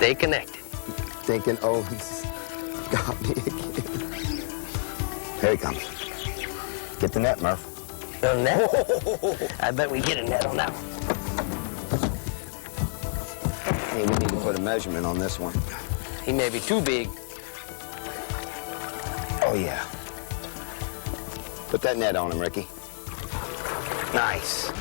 Stay connected. Thinking Owens got me again. Here he comes. Get the net, Murph. A net? I bet we get a net on that one. Hey, we need to put a measurement on this one. He may be too big. Oh, yeah. Put that net on him, Ricky. Nice.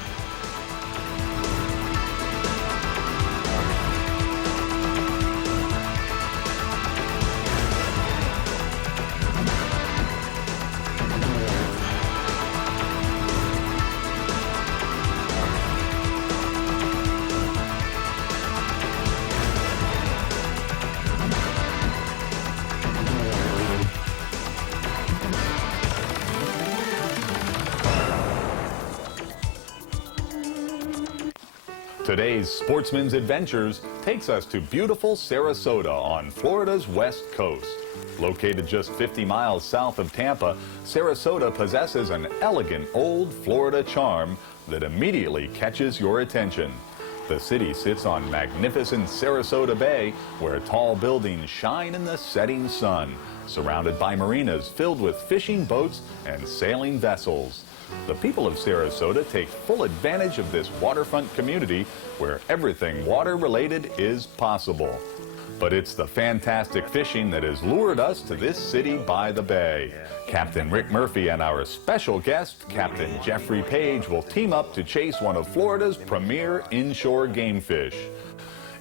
Today's Sportsman's Adventures takes us to beautiful Sarasota on Florida's west coast. Located just 50 miles south of Tampa, Sarasota possesses an elegant old Florida charm that immediately catches your attention. The city sits on magnificent Sarasota Bay, where tall buildings shine in the setting sun, surrounded by marinas filled with fishing boats and sailing vessels. The people of Sarasota take full advantage of this waterfront community where everything water-related is possible. But it's the fantastic fishing that has lured us to this city by the bay. Captain Rick Murphy and our special guest, Captain Jeffery Page, will team up to chase one of Florida's premier inshore game fish.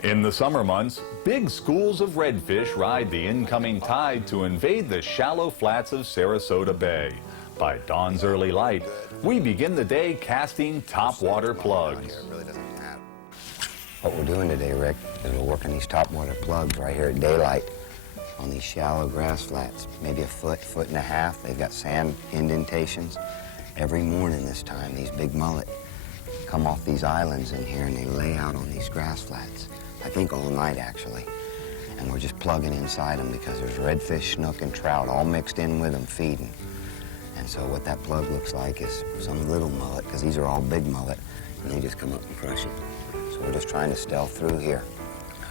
In the summer months, big schools of redfish ride the incoming tide to invade the shallow flats of Sarasota Bay. By dawn's early light, we begin the day casting topwater plugs. What we're doing today, Rick, is we're working these topwater plugs right here at daylight on these shallow grass flats, maybe a foot, foot and a half. They've got sand indentations. Every morning this time, these big mullet come off these islands in here and they lay out on these grass flats. I think all night, actually. And we're just plugging inside them because there's redfish, snook, and trout all mixed in with them feeding. And so what that plug looks like is some little mullet, because these are all big mullet, and they just come up and crush it. So we're just trying to stealth through here.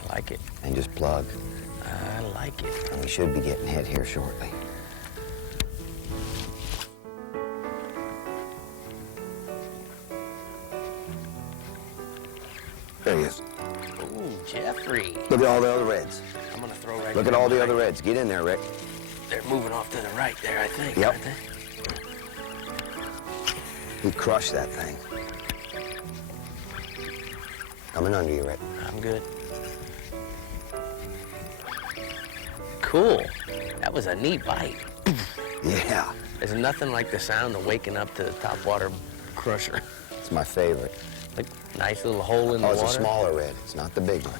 I like it. And just plug. I like it. And we should be getting hit here shortly. There he is. Ooh, Jeffrey. Look at all the other reds. I'm going to throw right Look at all the other reds. Get in there, Rick. They're moving off to the right there, I think. Yep. Aren't they? He crushed that thing. Coming under you, Rick. I'm good. Cool. That was a neat bite. Yeah. There's nothing like the sound of waking up to the topwater crusher. It's my favorite. Like, nice little hole in the Oh, water. it's a smaller red. It's not the big one.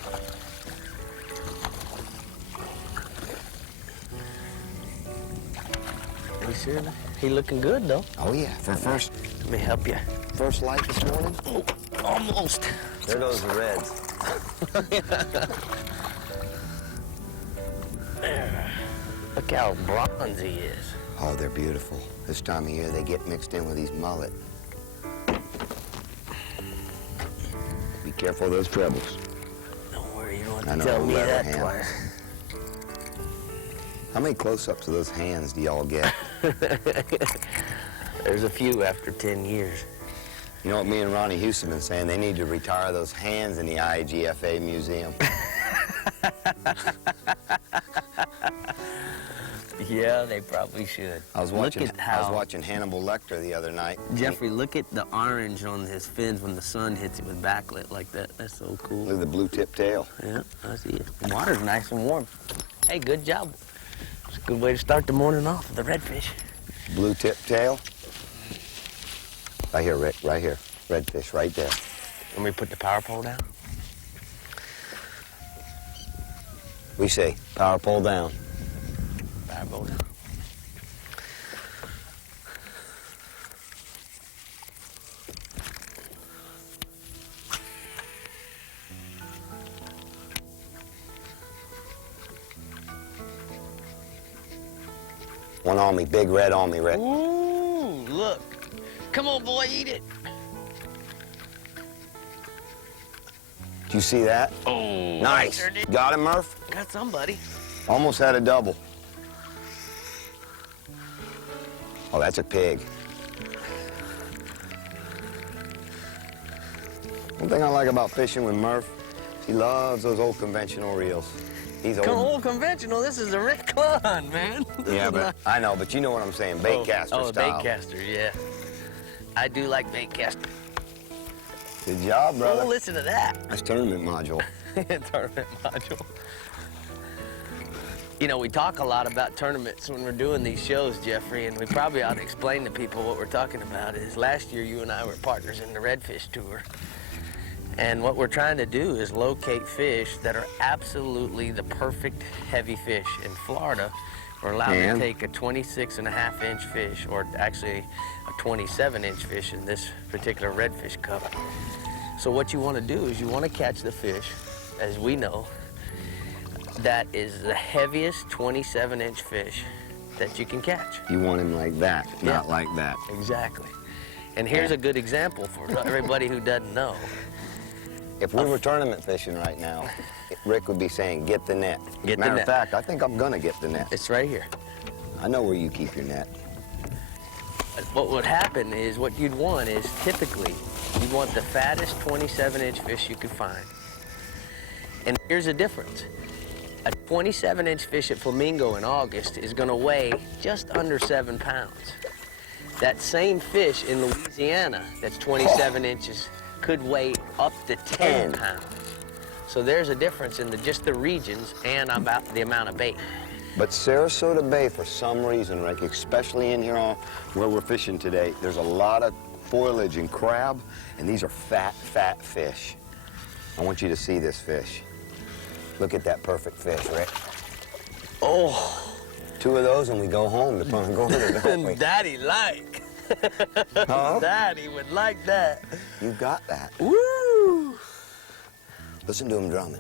Are you sure? He looking good, though. Oh, yeah. For first, Let me help you. first light this morning. Oh, almost. There goes the reds. There. Look how bronzy he is. Oh, they're beautiful. This time of year, they get mixed in with these mullet. Be careful of those trebles. Don't worry, you don't I have know, to tell me leather that hand. twice. How many close-ups of those hands do y'all get? There's a few after 10 years. You know what me and Ronnie Houston been saying? They need to retire those hands in the IGFA museum. Yeah, they probably should. I was Look watching at how, Hannibal Lecter the other night. Jeffrey, look at the orange on his fins when the sun hits it with backlit like that. That's so cool. Look at the blue tip tail. Yeah, I see it. The water's nice and warm. Hey, good job. It's a good way to start the morning off with the redfish. Blue tip tail. Right here, Rick, right here. Redfish, right there. Let me put the power pole down. We say, power pole down. Power pole down. One on me, big red on me, Rick. Ooh, look. Come on, boy, eat it. Did You see that? Oh, Nice. sure did. Got him, Murph? Got somebody. Almost had a double. Oh, that's a pig. One thing I like about fishing with Murph, he loves those old conventional reels. He's Old conventional. This is a Rick Clun, man. Yeah, but I know, but you know what I'm saying, bait caster oh, style. bait caster, yeah. I do like bait caster. Good job, brother. Oh, listen to that. That's tournament module. Tournament module. You know, we talk a lot about tournaments when we're doing these shows, Jeffrey, and we probably ought to explain to people what we're talking about. Is last year you and I were partners in the Redfish tour. And what we're trying to do is locate fish that are absolutely the perfect heavy fish. In Florida, we're allowed to take a 26.5-inch fish, or actually a 27-inch fish in this particular Redfish cup. So what you want to do is you want to catch the fish, as we know, that is the heaviest 27-inch fish that you can catch. You want him like that, not like that. Exactly. And here's a good example for everybody who doesn't know. If we were tournament fishing right now, Rick would be saying, get the net. Get the Matter net. of fact, I think I'm gonna get the net. It's right here. I know where you keep your net. What would happen is, what you'd want is, typically, you want the fattest 27-inch fish you could find. And here's the difference. A 27-inch fish at Flamingo in August is gonna weigh just under 7 pounds. That same fish in Louisiana that's 27 inches could weigh up to 10 pounds. So there's a difference in just the regions and about the amount of bait. But Sarasota Bay, for some reason, Rick, especially in here where we're fishing today, there's a lot of foliage and crab, and these are fat, fat fish. I want you to see this fish. Look at that perfect fish, Rick. Oh. 2 of those and we go home to Punta Gorda, don't we? Daddy like. Huh? Daddy would like that. You got that. Woo! Listen to him drumming.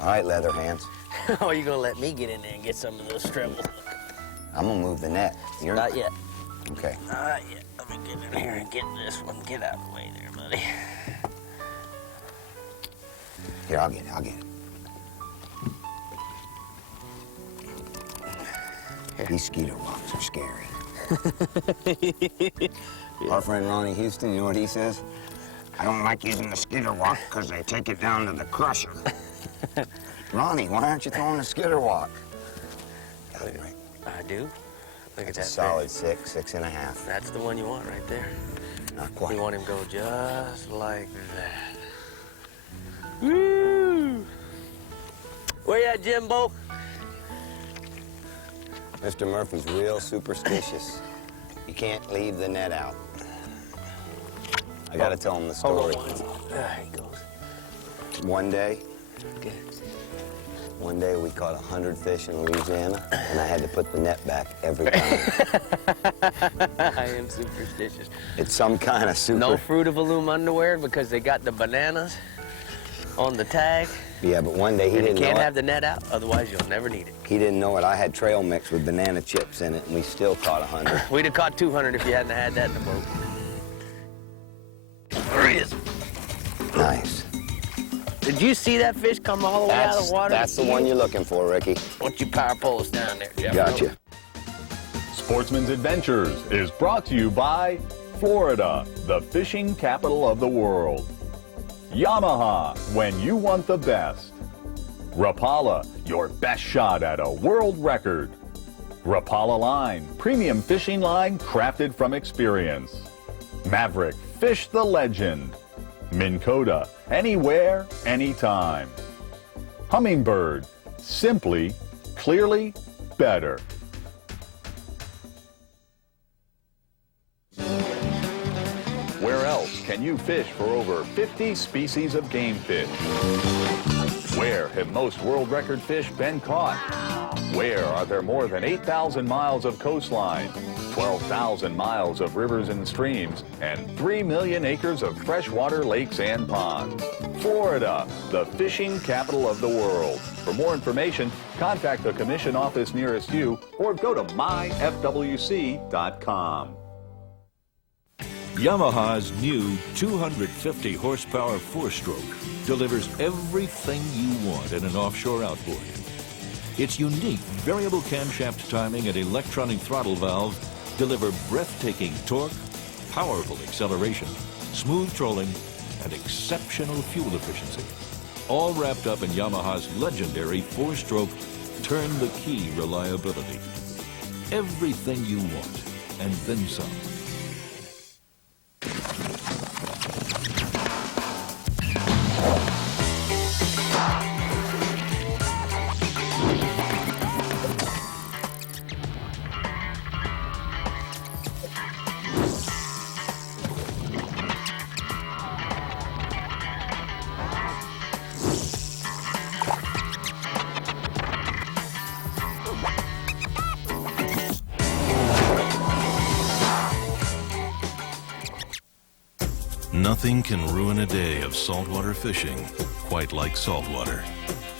All right, leather hands. Oh, you gonna let me get in there and get some of those trebles? I'm gonna move the net. You're Not yet. Okay. Not yet. Let me get in here and get this one. Get out of the way there, buddy. Here, I'll get it. I'll get it. These skeeter walks are scary. Our friend Ronnie Houston, you know what he says? I don't like using the skeeter walk because they take it down to the crusher. Ronnie, why aren't you throwing the skeeter walk? Got it, right? I do. Look at that. It's a solid 6, 6.5. That's the one you want right there. Not quite. You want him to go just like that. Woo! Where you at, Jimbo? Mr. Murphy's real superstitious. You can't leave the net out. I gotta tell him the story. Hold on. There he goes. One day, Okay. we caught 100 fish in Louisiana, and I had to put the net back every time. I am superstitious. It's some kind of super... No Fruit of the Loom underwear because they got the bananas on the tag. Yeah, but one day he And you didn't know can't it. have the net out, otherwise you'll never need it. He didn't know it. I had trail mix with banana chips in it, and we still caught 100. We'd have caught 200 if you hadn't had that in the boat. There he is. Nice. Did you see that fish come all the way out of the water? That's the one you're looking for, Ricky. Why don't you power pole us down there, Jeff? Gotcha. Sportsman's Adventures is brought to you by Florida, the fishing capital of the world. Yamaha, when you want the best. Rapala, your best shot at a world record. Rapala Line, premium fishing line crafted from experience. Maverick, fish the legend. Minn Kota, anywhere, anytime. Humminbird, simply, clearly, better. Where else can you fish for over 50 species of game fish? Where have most world record fish been caught? Where are there more than 8,000 miles of coastline, 12,000 miles of rivers and streams, and 3 million acres of freshwater lakes and ponds? Florida, the fishing capital of the world. For more information, contact the commission office nearest you or go to myfwc.com. Yamaha's new 250 horsepower four-stroke delivers everything you want in an offshore outboard. Its unique variable camshaft timing and electronic throttle valve deliver breathtaking torque, powerful acceleration, smooth trolling, and exceptional fuel efficiency. All wrapped up in Yamaha's legendary four-stroke turn-the-key reliability. Everything you want, and then some. Nothing can ruin a day of saltwater fishing quite like saltwater.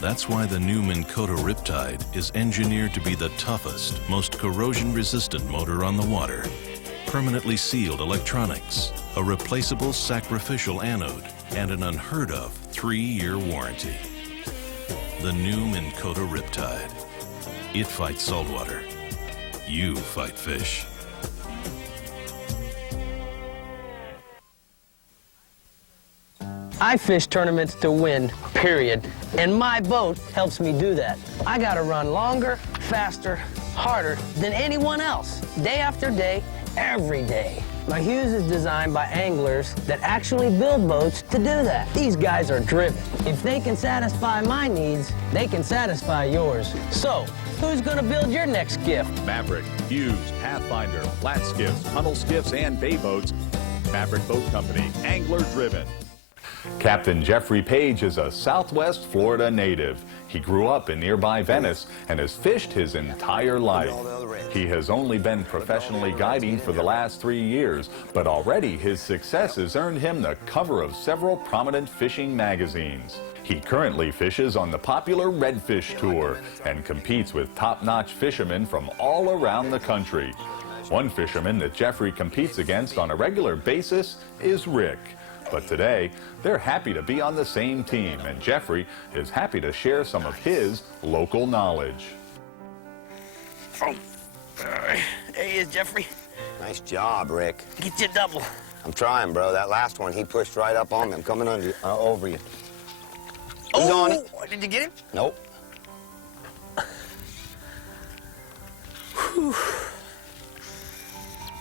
That's why the new Minn Kota Riptide is engineered to be the toughest, most corrosion-resistant motor on the water. Permanently sealed electronics, a replaceable sacrificial anode, and an unheard-of 3-year warranty. The new Minn Kota Riptide. It fights saltwater. You fight fish. I fish tournaments to win, period. And my boat helps me do that. I gotta run longer, faster, harder than anyone else, day after day, every day. My Hughes is designed by anglers that actually build boats to do that. These guys are driven. If they can satisfy my needs, they can satisfy yours. So, who's gonna build your next gift? Maverick, Hughes, Pathfinder, flat skiffs, tunnel skiffs, and bay boats. Maverick Boat Company, angler driven. Captain Jeffery Page is a Southwest Florida native. He grew up in nearby Venice and has fished his entire life. He has only been professionally guiding for the last 3 years, but already his success has earned him the cover of several prominent fishing magazines. He currently fishes on the popular Redfish Tour and competes with top-notch fishermen from all around the country. One fisherman that Jeffery competes against on a regular basis is Rick. But today, they're happy to be on the same team, and Jeffery is happy to share some of his local knowledge. Oh, there he is, Jeffrey. Nice job, Rick. Get you a double. I'm trying, bro. That last one, he pushed right up on me. I'm coming under, over you. He's on it. Did you get him? Nope. Did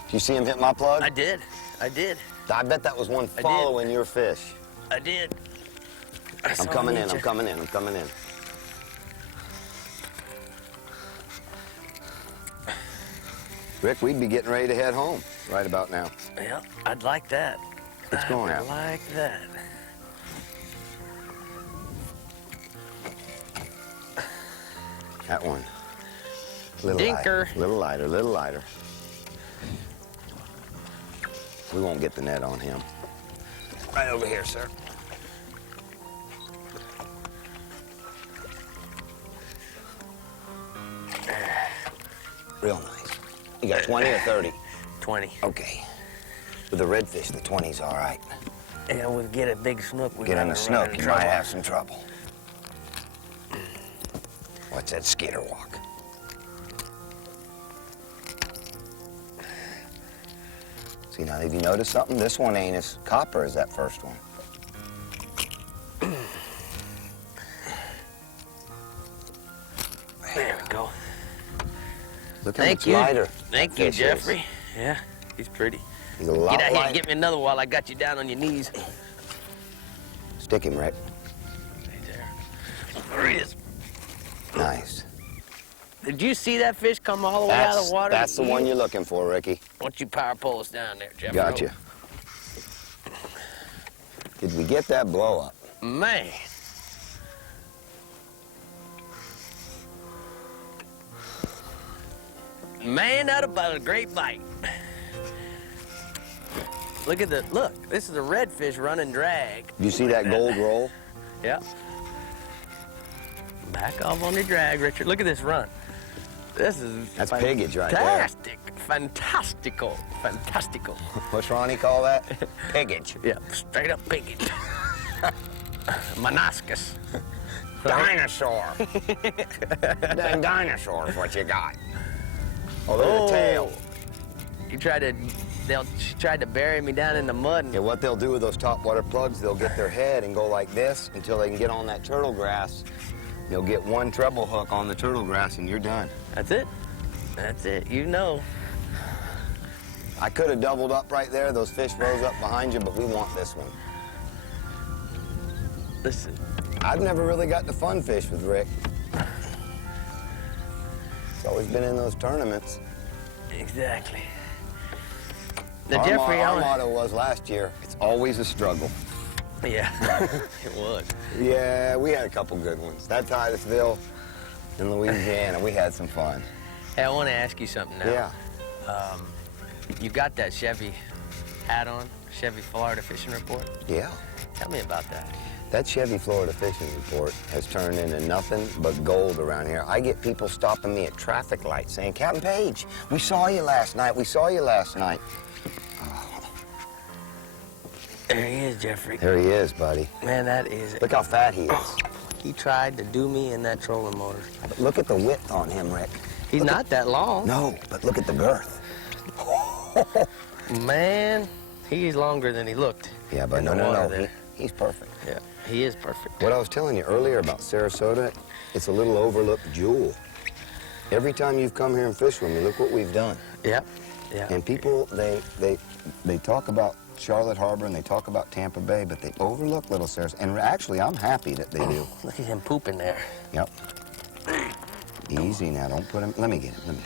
you see him hit my plug? I did. I did. I bet that was one following your fish. I did. I'm coming in, I'm coming in, I'm coming in. Rick, we'd be getting ready to head home right about now. Yeah, I'd like that. What's going on? I'd like that. That one. Little Dinker. Lighter, little lighter, little lighter. We won't get the net on him. Right over here, sir. Real nice. You got 20 or 30? 20. Okay. With the redfish, the 20's all right. Yeah, we'll get a big snook. Get in the snook, you might have some trouble. What's that skitter walk? See, now, have you noticed something? This one ain't as copper as that first one. There we go. Look how much lighter. Thank you, Jeffrey. Yeah, he's pretty. He's a lot Get out here lighter. and get me another while I got you down on your knees. Stick him, Rick. Right there. There he is. Nice. Did you see that fish come all the way out of the water? That's the one you're looking for, Ricky. Why don't you power pull us down there, Jeffrey? Gotcha. Did we get that blow up? Man. Man, that about a great bite. Look at the, look, this is a redfish running drag. You see that gold roll? Yep. Back off on the drag, Richard. Look at this run. That's piggage right there. Fantastic. Fantastical. Fantastical. What's Ronnie call that? Piggage. Yeah, straight up piggage. Monoscus. Dinosaur. Dang dinosaur is what you got. Oh, there's a tail. They'll try to bury me down in the mud. Yeah, what they'll do with those top water plugs, they'll get their head and go like this until they can get on that turtle grass. You'll get one treble hook on the turtle grass and you're done. That's it. That's it. You know. I could have doubled up right there. Those fish rose up behind you, but we want this one. Listen. I've never really got to fun fish with Rick. It's always been in those tournaments. Exactly. Now, Jeffrey, our motto was last year, it's always a struggle. Yeah, it was. Yeah, we had a couple good ones. That Titusville in Louisiana, we had some fun. Hey, I want to ask you something now. Yeah. You got that Chevy hat on, Chevy Florida Fishing Report? Yeah. Tell me about that. That Chevy Florida Fishing Report has turned into nothing but gold around here. I get people stopping me at traffic lights saying, Captain Page, we saw you last night. We saw you last night. There he is, Jeffrey. There he is, buddy. Man, that is... Look how fat he is. He tried to do me in that trolling motor. But look at the width on him, Rick. He's not that long. No, but look at the girth. Man, he's longer than he looked. Yeah, but no. He's perfect. Yeah, he is perfect. What I was telling you earlier about Sarasota, it's a little overlooked jewel. Every time you've come here and fished with me, look what we've done. Yeah, yeah. And people, they talk about Charlotte Harbor and they talk about Tampa Bay, but they overlook Little Sarasota. And actually, I'm happy that they do. Look at him pooping there. Yep. Easy now, don't put him. Let me get him.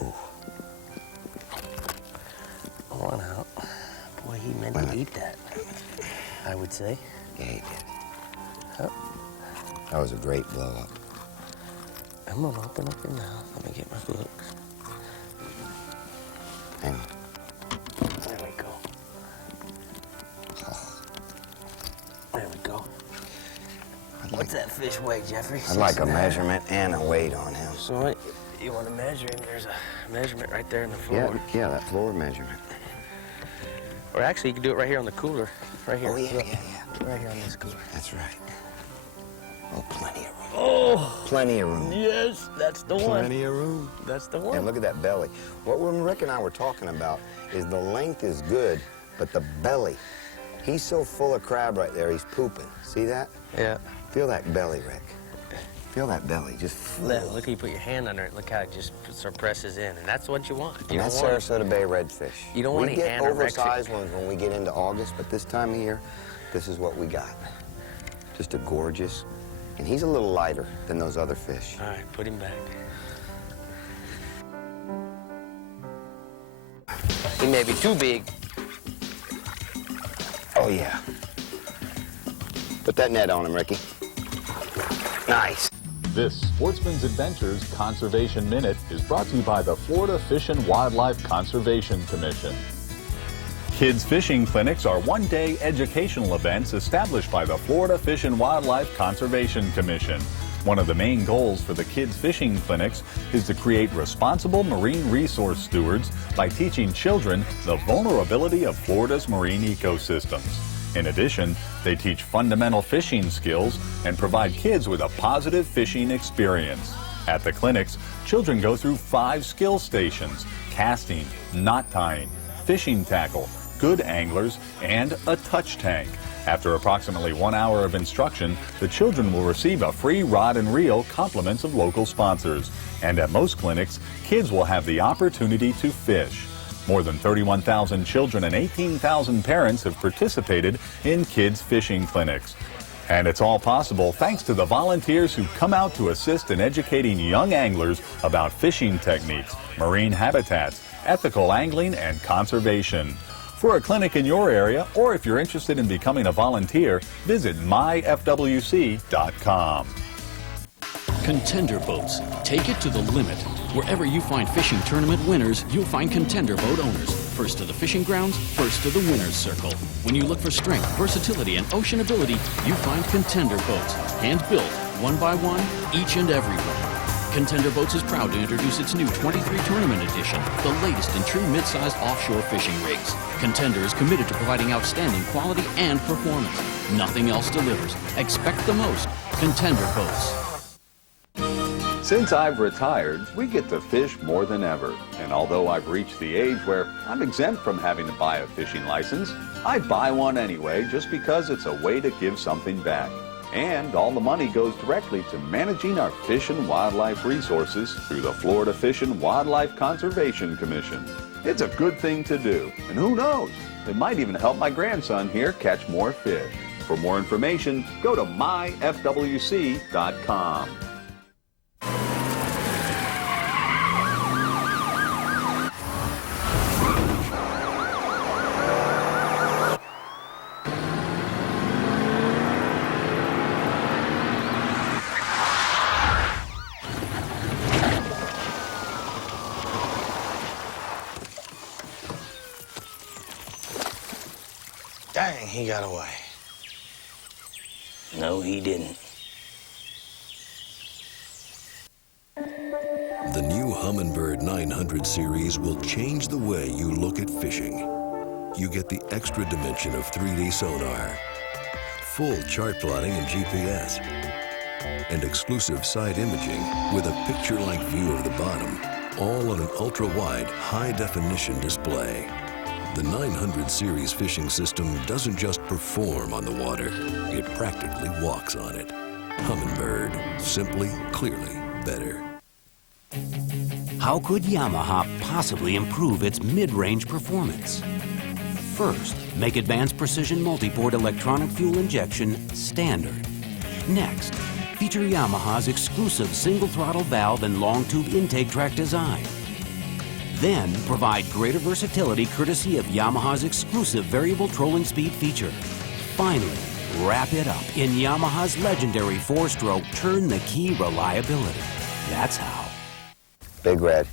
Ooh. One out. Boy, he meant to eat that, I would say. Yeah, he did. Huh? That was a great blow up. I'm gonna open up your mouth. Let me get my hooks. Hang on. There we go. There we go. What's that fish weigh, Jeffrey? I'd like a measurement and a weight on him. So what? You want to measure him? There's a measurement right there in the floor. Yeah, that floor measurement. Or actually, you can do it right here on the cooler. Right here. Oh, yeah. Right here on this cooler. That's right. Oh, plenty of room. Oh! Plenty of room. Yes, that's the one. Plenty of room. That's the one. And look at that belly. What Rick and I were talking about is the length is good, but the belly. He's so full of crab right there, he's pooping. See that? Yeah. Feel that belly, Rick. Feel that belly, just full. Look, you put your hand under it. Look how it just sort of presses in, and that's what you want. And that's Sarasota Bay redfish. You don't want to get oversized ones when we get into August, but this time of year, this is what we got. Just a gorgeous, and he's a little lighter than those other fish. All right, put him back. He may be too big. Oh, yeah. Put that net on him, Ricky. Nice. This Sportsman's Adventures Conservation Minute is brought to you by the Florida Fish and Wildlife Conservation Commission. Kids fishing clinics are one-day educational events established by the Florida Fish and Wildlife Conservation Commission. One of the main goals for the kids fishing clinics is to create responsible marine resource stewards by teaching children the vulnerability of Florida's marine ecosystems. In addition, they teach fundamental fishing skills and provide kids with a positive fishing experience. At the clinics, children go through 5 skill stations: casting, knot tying, fishing tackle, good anglers, and a touch tank. After approximately 1 hour of instruction, the children will receive a free rod and reel, compliments of local sponsors. And at most clinics, kids will have the opportunity to fish. More than 31,000 children and 18,000 parents have participated in kids fishing clinics. And it's all possible thanks to the volunteers who come out to assist in educating young anglers about fishing techniques, marine habitats, ethical angling, and conservation. For a clinic in your area, or if you're interested in becoming a volunteer, visit myfwc.com. Contender boats. Take it to the limit. Wherever you find fishing tournament winners, you'll find contender boat owners. First to the fishing grounds, first to the winner's circle. When you look for strength, versatility, and ocean ability, you find contender boats. Hand-built, one by one, each and every one. Contender Boats is proud to introduce its new 23 Tournament Edition, the latest in true mid-sized offshore fishing rigs. Contender is committed to providing outstanding quality and performance. Nothing else delivers. Expect the most. Contender Boats. Since I've retired, we get to fish more than ever. And although I've reached the age where I'm exempt from having to buy a fishing license, I buy one anyway just because it's a way to give something back. And all the money goes directly to managing our fish and wildlife resources through the Florida Fish and Wildlife Conservation Commission. It's a good thing to do, and who knows, it might even help my grandson here catch more fish. For more information, go to myfwc.com. Dang, he got away. No, he didn't. The new Humminbird 900 series will change the way you look at fishing. You get the extra dimension of 3D sonar, full chart plotting and GPS, and exclusive side imaging with a picture-like view of the bottom, all on an ultra-wide, high-definition display. The 900 series fishing system doesn't just perform on the water, it practically walks on it. Humminbird, simply, clearly better. How could Yamaha possibly improve its mid-range performance? First, make advanced precision multi-port electronic fuel injection standard. Next, feature Yamaha's exclusive single throttle valve and long tube intake track design. Then, provide greater versatility courtesy of Yamaha's exclusive variable trolling speed feature. Finally, wrap it up in Yamaha's legendary 4-stroke turn-the-key reliability. That's how. Big Red.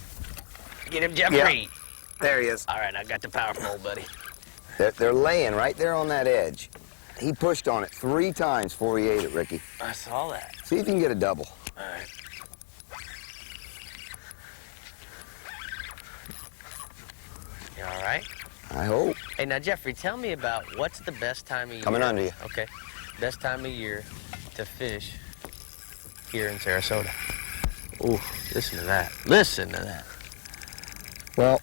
Get him, Jeffrey. Yeah. There he is. All right, I got the power pole, buddy. They're laying right there on that edge. He pushed on it 3 times before he ate it, Ricky. I saw that. See if you can get a double. All right. You all right? I hope. Hey, now, Jeffrey, tell me about what's the best time of year. Coming under you. Okay. Best time of year to fish here in Sarasota. Ooh, listen to that. Listen to that. Well,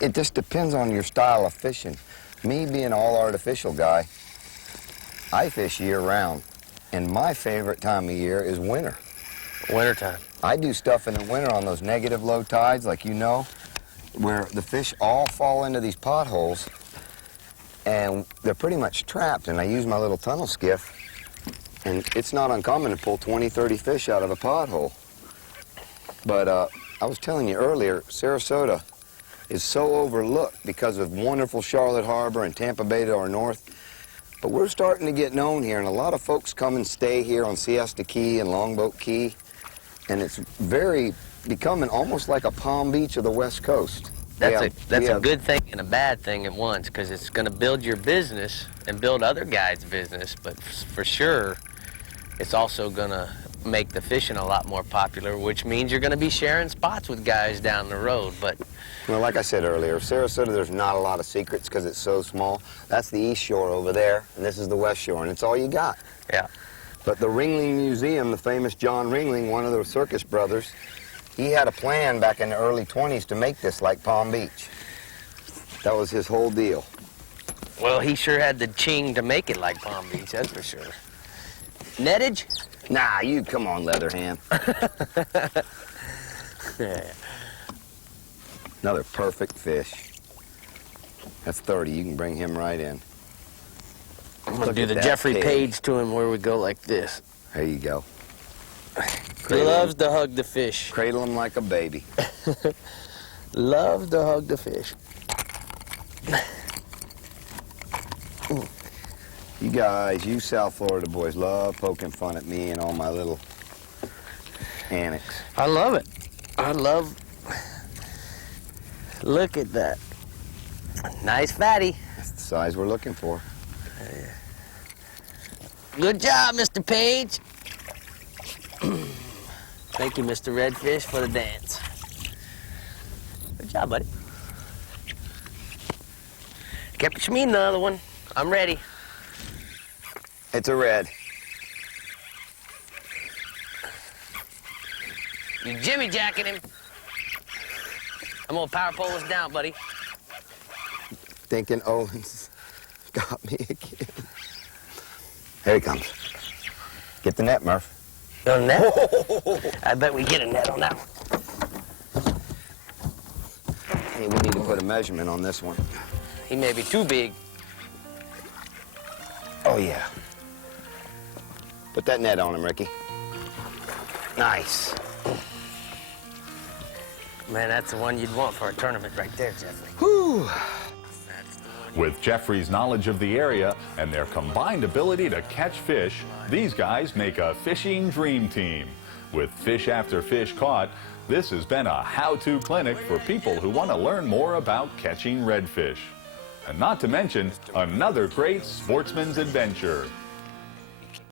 it just depends on your style of fishing. Me being an all-artificial guy, I fish year-round, and my favorite time of year is winter. Wintertime. I do stuff in the winter on those negative low tides, like you know, where the fish all fall into these potholes, and they're pretty much trapped, and I use my little tunnel skiff, and it's not uncommon to pull 20, 30 fish out of a pothole. But I was telling you earlier, Sarasota is so overlooked because of wonderful Charlotte Harbor and Tampa Bay to our north. But we're starting to get known here, and a lot of folks come and stay here on Siesta Key and Longboat Key, and it's becoming almost like a Palm Beach of the West Coast. That's a good thing and a bad thing at once, because it's going to build your business and build other guys' business, but for sure, it's also going to make the fishing a lot more popular, which means you're going to be sharing spots with guys down the road. But well, like I said earlier, Sarasota, there's not a lot of secrets because it's so small. That's the east shore over there, and this is the west shore, and it's all you got. Yeah. But the Ringling Museum, the famous John Ringling, one of the circus brothers, he had a plan back in the early 20s to make this like Palm Beach. That was his whole deal. Well, he sure had the ching to make it like Palm Beach, that's for sure. Nettage? Nah, you come on, Leatherhand. Yeah. Another perfect fish. That's 30. You can bring him right in. I'm going to Look do at the that Jeffrey pig. Page to him where we go like this. There you go. He loves to hug the fish. Cradle him like a baby. Loves to hug the fish. You guys, you South Florida boys, love poking fun at me and all my little antics. I love it. I love, look at that. Nice fatty. That's the size we're looking for. Good job, Mr. Page. Thank you, Mr. Redfish, for the dance. Good job, buddy. Capt, you mean another one? I'm ready. It's a red. You jimmy jacking him. I'm gonna power pole us down, buddy. Thinking Owens got me again. Here he comes. Get the net, Murph. On net? I bet we get a net on that one. Hey, we need to put a measurement on this one. He may be too big. Oh, yeah. Put that net on him, Ricky. Nice. Man, that's the one you'd want for a tournament right there, Jeffrey. Whew. With Jeffrey's knowledge of the area and their combined ability to catch fish, these guys make a fishing dream team. With fish after fish caught, this has been a how-to clinic for people who want to learn more about catching redfish. And not to mention, another great sportsman's adventure.